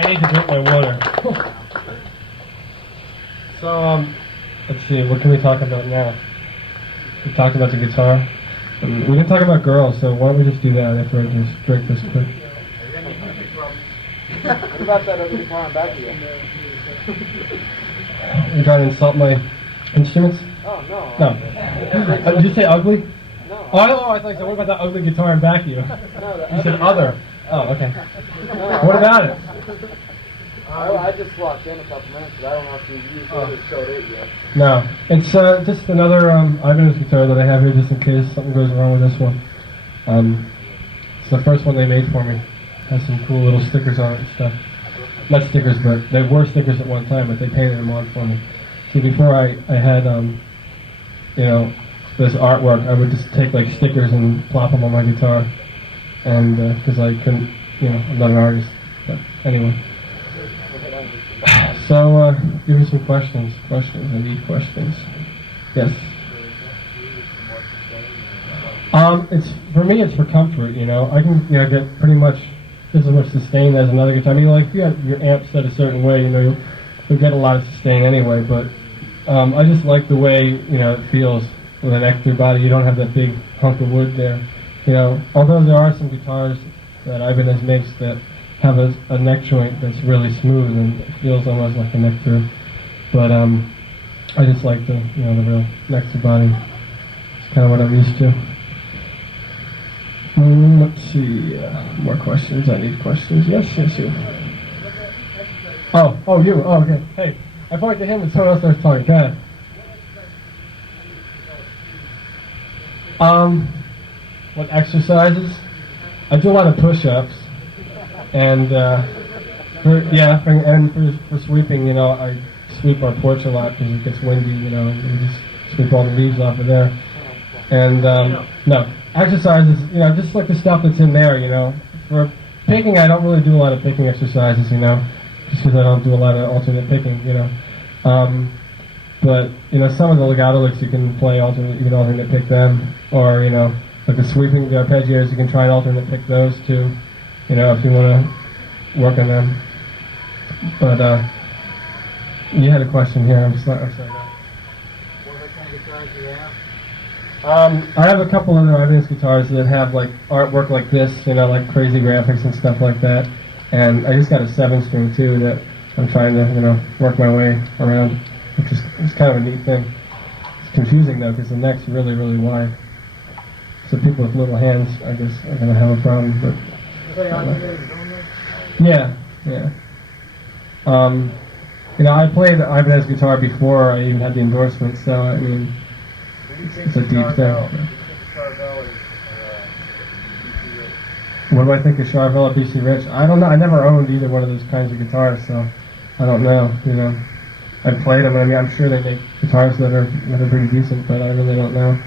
I need to drink my water. So, let's see, what can we talk about now? We talked about the guitar. We didn't talk about girls, so why don't we just do that after I just drink this quick. What about that other guitar in back of you? You trying to insult my instruments? Oh, no. No. Did you say ugly? No. Oh, I thought you said, what about that ugly guitar in back of you? No, You said other. Oh, okay. No, What about it? I just walked in a couple minutes, but I don't know if you showed it yet. No. It's just another Ibanez guitar that I have here just in case something goes wrong with this one. It's the first one they made for me. Has some cool little stickers on it and stuff. Not stickers, but they were stickers at one time, but they painted them on for me. See, before I had, you know, this artwork, I would just take like stickers and plop them on my guitar. And, because I couldn't, you know, I'm not an artist. But anyway. So, give me some questions. I need questions. Yes. It's, for me, it's for comfort, you know. I can, you know, get pretty much just as much sustain as another guitar. I mean, like, if you have your amp set a certain way, you know, you'll get a lot of sustain anyway, but I just like the way, you know, it feels with an neck through body. You don't have that big hunk of wood there, you know. Although there are some guitars that Ibanez makes that have a neck joint that's really smooth and it feels almost like a neck through. But I just like the, you know, the real neck through body. It's kind of what I'm used to. Let's see, more questions. I need questions. Yes, you. Oh, you. Oh, okay. Hey, I point to him and someone else starts talking. Go ahead. What exercises? I do a lot of push-ups, and for sweeping, you know, I sweep our porch a lot because it gets windy, you know, and we just sweep all the leaves off of there. And no. Exercises, you know, just like the stuff that's in there, you know. For picking, I don't really do a lot of picking exercises, you know, just because I don't do a lot of alternate picking, you know. But, you know, some of the legato licks you can play alternate, you can alternate pick them, or, you know, like the sweeping, the arpeggios, you can try and alternate pick those too, you know, if you want to work on them. But, you had a question here, I'm sorry. What kind of guitars do you have? I have a couple other Ibanez guitars that have like artwork like this, you know, like crazy graphics and stuff like that. And I just got a 7-string too that I'm trying to, you know, work my way around, which is it's kind of a neat thing. It's confusing though because the neck's really, really wide. So people with little hands, I guess, are going to have a problem. But yeah. You know, I played the Ibanez guitar before I even had the endorsement, so I mean. It's a deep thing. What do I think of Charvel or BC Rich? I don't know. I never owned either one of those kinds of guitars, so I don't know. You know, I played them. I mean, I'm sure they make guitars that are pretty decent, but I really don't know.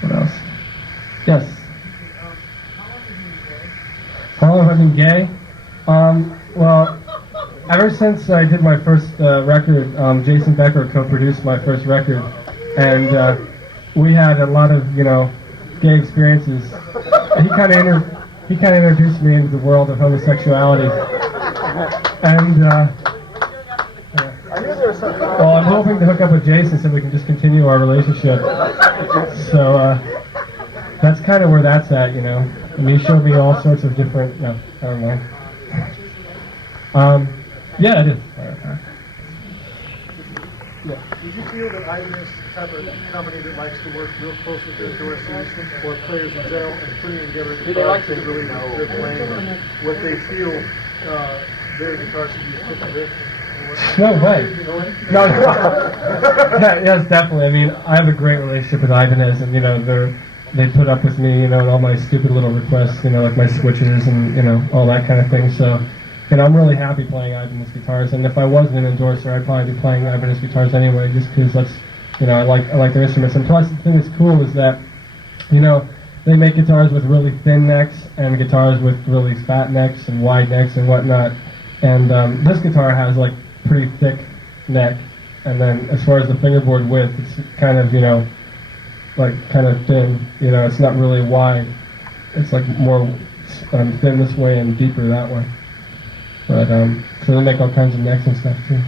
What else? Yes. How long have I been gay? Well. Ever since I did my first record, Jason Becker co-produced my first record, and we had a lot of, you know, gay experiences. He kind of introduced me into the world of homosexuality, and well, I'm hoping to hook up with Jason so we can just continue our relationship. So that's kind of where that's at, you know. And he showed me all sorts of different. No, I don't know. Yeah, it is. Yeah. Did you feel that Ibanez have a company that likes to work real close with their endorsers or players in general and putting together guitars they really know they're playing what they feel their guitar should be put to this? No way. No. Yes, definitely. I mean, I have a great relationship with Ibanez, and you know, they put up with me, you know, and all my stupid little requests, you know, like my switches and you know all that kind of thing. So. And I'm really happy playing Ibanez guitars, and if I wasn't an endorser, I'd probably be playing Ibanez guitars anyway, just because that's, you know, I like their instruments. And plus, the thing that's cool is that, you know, they make guitars with really thin necks and guitars with really fat necks and wide necks and whatnot. And this guitar has like pretty thick neck, and then as far as the fingerboard width, it's kind of, you know, like kind of thin. You know, it's not really wide. It's like more thin this way and deeper that way. But so they make all kinds of necks and stuff too.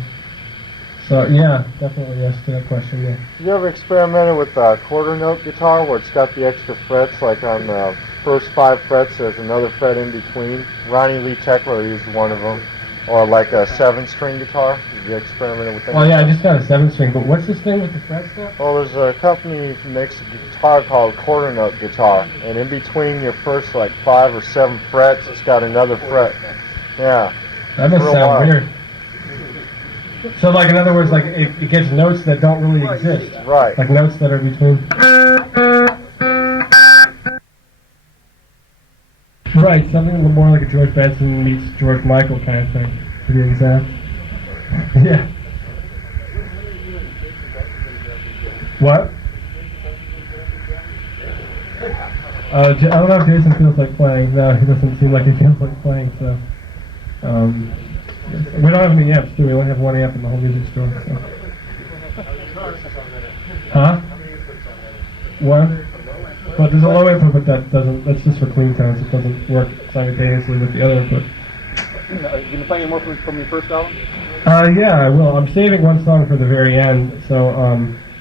So yeah, definitely yes to that question. Yeah. You ever experimented with a quarter note guitar where it's got the extra frets, like on the first 5 frets there's another fret in between? Ronnie Lee Tekler used one of them. Or like a 7-string guitar. Have you experimented with that? Oh yeah, I just got a 7-string, but what's this thing with the frets there? Well, there's a company who makes a guitar called quarter note guitar, and in between your first like 5 or 7 frets, it's got another fret. Yeah. That must sound weird. So like in other words, like it gets notes that don't really exist. Right. Like notes that are between. Right, something a little more like a George Benson meets George Michael kind of thing, to be exact. Yeah. What? I don't know if Jason feels like playing. No, he doesn't seem like he feels like playing, so. We don't have any amps, do we? We only have 1 amp in the whole music store. So. Huh? One? But there's a low input, but that's just for clean tones. It doesn't work simultaneously with the other input. You gonna play any more from your first album? Yeah, I will. I'm saving one song for the very end, so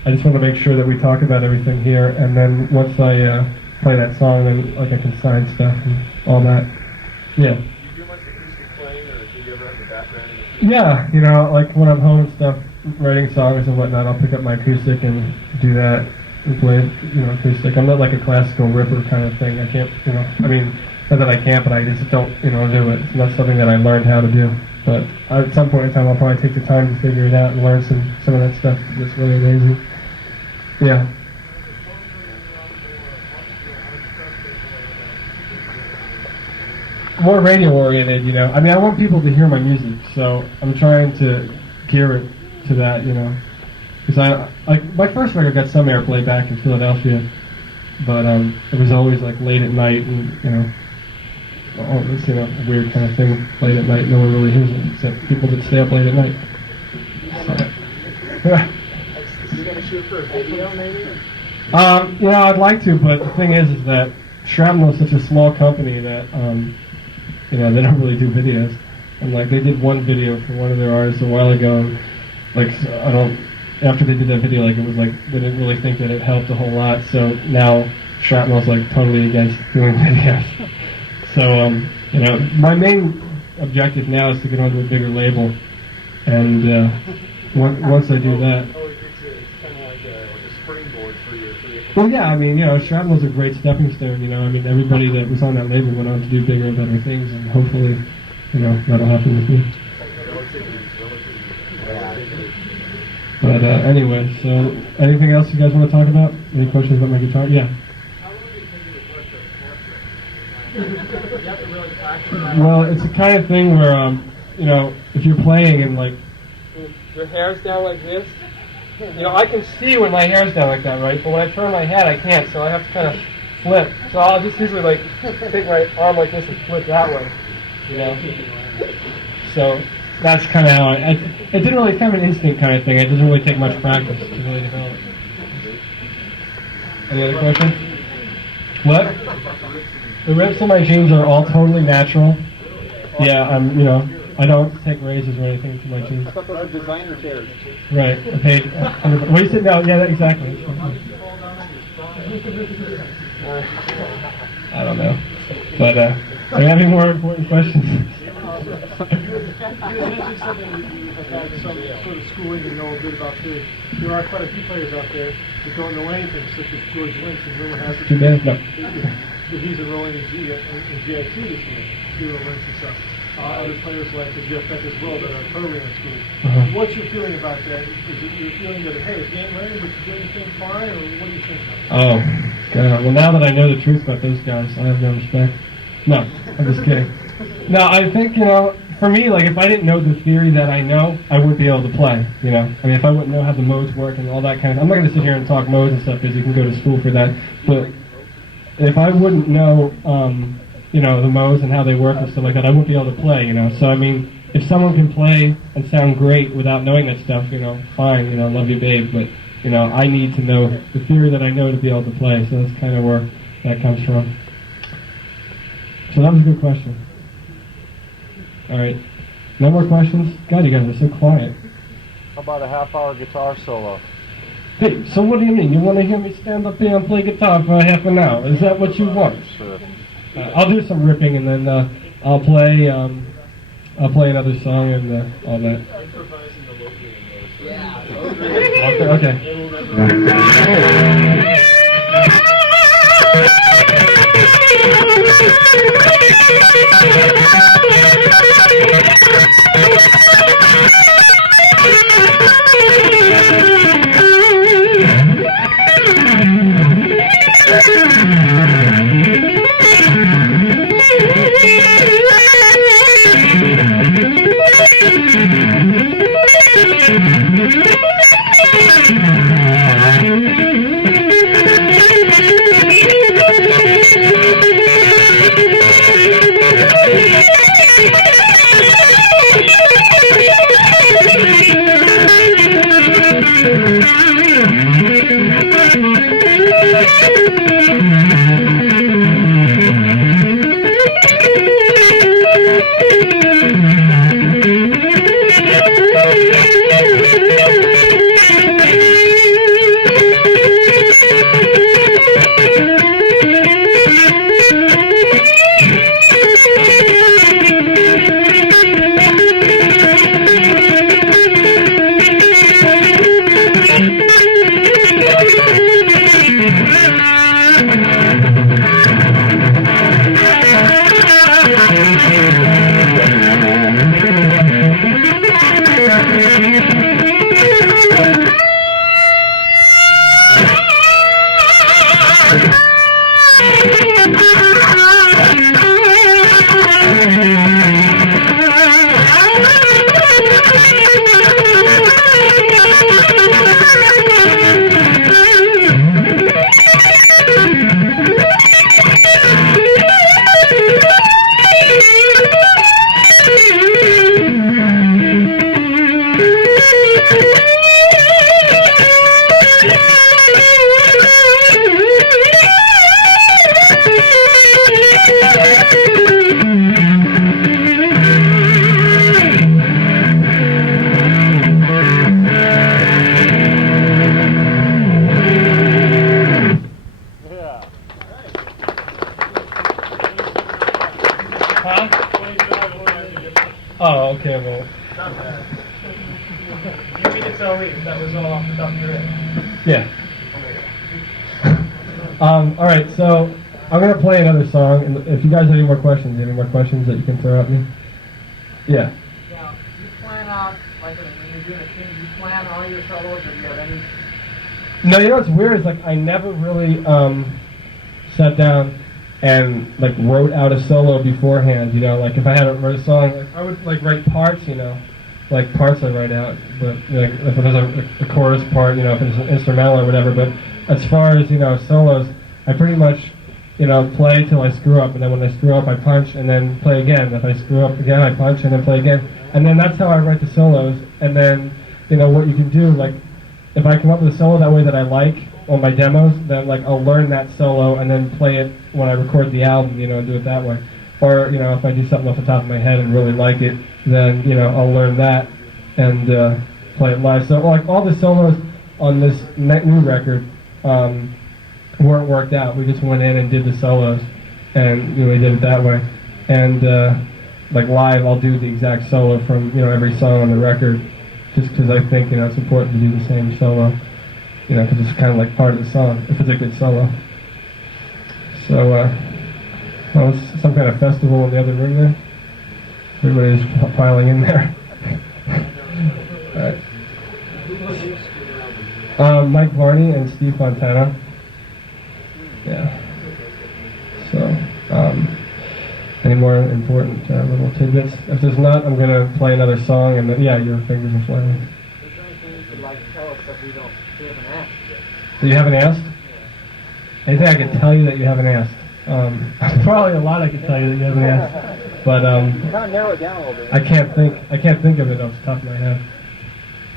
I just want to make sure that we talk about everything here, and then once I play that song, then like I can sign stuff and all that. Yeah. Do you do much acoustic playing, or do you ever have the background? Yeah, you know, like when I'm home and stuff, writing songs and whatnot, I'll pick up my acoustic and do that. And play, you know, acoustic. I'm not like a classical ripper kind of thing. I can't, you know, I mean, not that I can't, but I just don't, you know, do it. It's not something that I learned how to do. But at some point in time, I'll probably take the time to figure it out and learn some of that stuff. It's really amazing. Yeah. More radio oriented, you know. I mean, I want people to hear my music, so I'm trying to gear it to that, you know. Because my first record got some airplay back in Philadelphia, but it was always like late at night, and you know, it's, you know, a weird kind of thing. Late at night, no one really hears it except people that stay up late at night. So, yeah. You gonna shoot for a video, maybe? You know, I'd like to, but the thing is that Shrapnel is such a small company that you know, they don't really do videos. And like they did one video for one of their artists a while ago. And, like after they did that video, like it was like they didn't really think that it helped a whole lot. So now Shrapnel's like totally against doing videos. So you know, my main objective now is to get onto a bigger label, and once I do that. It's kind of like a springboard for your Well, yeah, I mean, you know, Shrapnel's a great stepping stone. You know, I mean, everybody that was on that label went on to do bigger and better things, and hopefully, you know, that'll happen with me. But anyway, so anything else you guys want to talk about? Any questions about my guitar? Yeah. Well, it's the kind of thing where, you know, if you're playing and like your hair's down like this, you know, I can see when my hair's down like that, right? But when I turn my head, I can't, so I have to kind of flip. So I'll just usually like take my arm like this and flip that way, you know. So that's kind of how it didn't really, it's kind of an instinct kind of thing. It doesn't really take much practice to really develop. Any other questions? What? The rips in my jeans are all totally natural. Yeah, you know, I don't take razors or anything to my jeans. I thought those were designer chairs. Right. I paid. What do you say? No. Yeah. Exactly. I don't know. But are you having more important questions? You mentioned something that you have had some sort of schooling and know a bit about too. There are quite a few players out there that don't know anything, such as George Lynch, and rumor has it Too bad. No. that he's enrolling in GIT this year, Zero Lynch and stuff. Other players like Jeff Beck as well that are totally unschooled. What's your feeling about that? Is it your feeling that, hey, if you ain't learning, but you're doing things fine, or what do you think? Oh, God. Well, now that I know the truth about those guys, I have no respect. No, I'm just kidding. No, I think, you know, for me, like, if I didn't know the theory that I know, I wouldn't be able to play, you know? I mean, if I wouldn't know how the modes work and all that kind of... I'm not going to sit here and talk modes and stuff, because you can go to school for that, but if I wouldn't know, you know, the modes and how they work and stuff like that, I wouldn't be able to play, you know? So, I mean, if someone can play and sound great without knowing that stuff, you know, fine, you know, love you, babe, but, you know, I need to know the theory that I know to be able to play, so that's kind of where that comes from. So that was a good question. All right. No more questions? God, you guys are so quiet. How about a half-hour guitar solo? Hey, so what do you mean? You want to hear me stand up here and play guitar for half an hour? Is that what you want? Sure. I'll do some ripping and then I'll play another song and all that. Improvising the local in Okay. Okay. Oh, okay, well. Not bad. You mean to tell me that was all off the top of your head? Yeah. All right, so I'm going to play another song, and if you guys have any more questions that you can throw at me? Yeah. Now, you plan out, like when you're doing a thing, you plan all your solos, or do you have any? No, you know what's weird is like I never really sat down and like wrote out a solo beforehand. You know, like if I had to write a song, like, I would like write parts. You know, like parts I write out. But like if it was a chorus part, you know, if it's an instrumental or whatever. But as far as solos, I pretty much play till I screw up, and then when I screw up, I punch and then play again. If I screw up again, I punch and then play again. And then that's how I write the solos. And then what you can do, like if I come up with a solo that way that I like on my demos, then like I'll learn that solo and then play it when I record the album, and do it that way. Or if I do something off the top of my head and really like it, then I'll learn that and play it live. So like all the solos on this new record weren't worked out. We just went in and did the solos, and we did it that way. And like live, I'll do the exact solo from every song on the record, just because I think it's important to do the same solo, because it's kind of like part of the song if it's a good solo. So well, it's some kind of festival in the other room there. Everybody's piling in there. All right. Mike Varney and Steve Fontana. Yeah. So, any more important little tidbits? If there's not, I'm going to play another song, and then, yeah, your fingers are flying. Is there anything you'd like to tell us that we haven't asked yet? So you haven't asked? Anything I can tell you that you haven't asked? Probably a lot I can tell you that you haven't asked, but Kind of narrow it down a little bit. I can't think of it off the top of my head.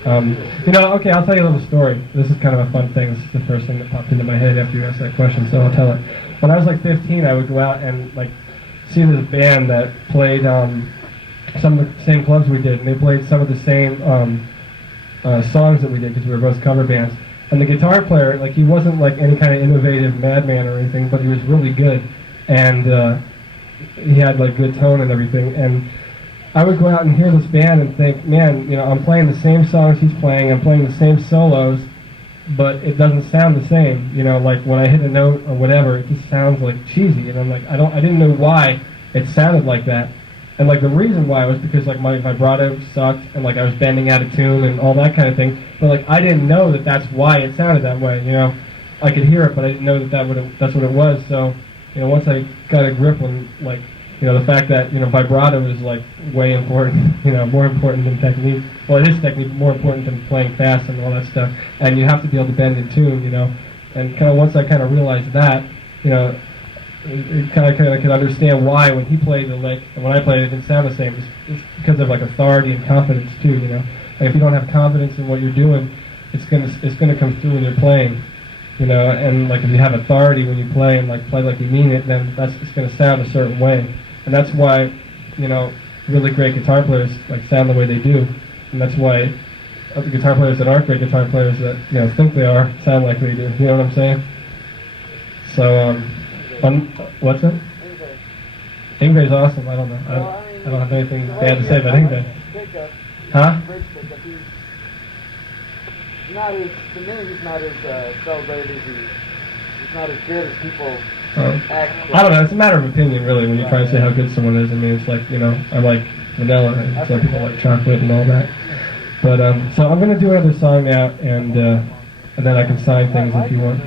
Okay, I'll tell you a little story. This is kind of a fun thing. This is the first thing that popped into my head after you asked that question, so I'll tell it. When I was like 15, I would go out and like see this band that played some of the same clubs we did, and they played some of the same songs that we did because we were both cover bands. And the guitar player, like, he wasn't like any kind of innovative madman or anything, but he was really good, and he had like good tone and everything. And I would go out and hear this band and think, man, you know, I'm playing the same songs he's playing, I'm playing the same solos, but it doesn't sound the same. You know, like when I hit a note or whatever, it just sounds like cheesy. And I'm like, I didn't know why it sounded like that. And like the reason why was because like my vibrato sucked and like I was bending out of tune and all that kind of thing. But like I didn't know that that's why it sounded that way. You know, I could hear it, but I didn't know that that's what it was. So, you know, once I got a grip on like, you know, the fact that, you know, vibrato is like way important, you know, more important than technique. Well, it is technique, more important than playing fast and all that stuff. And you have to be able to bend in tune, you know. And kind of once I kind of realized that, you know, it kind of could understand why when he played the lick and when I played it didn't sound the same. It's because of like authority and confidence too, you know. Like if you don't have confidence in what you're doing, it's gonna come through when you're playing, you know. And like if you have authority when you play and like play like you mean it, then it's gonna sound a certain way. And that's why, you know, really great guitar players like sound the way they do, and that's why other guitar players that aren't great guitar players that, you know, think they are sound like they do. You know what I'm saying? So what's that? Ingve's awesome. I don't know. I don't have anything bad to say about Ingve. Huh? To me, he's not as celebrated. He's not as good as people act. I don't know. It's a matter of opinion, really, when you try to say how good someone is. I mean, it's like, you know, I like vanilla, and some people like chocolate and all that. But so I'm gonna do another song now, and then I can sign things if you want.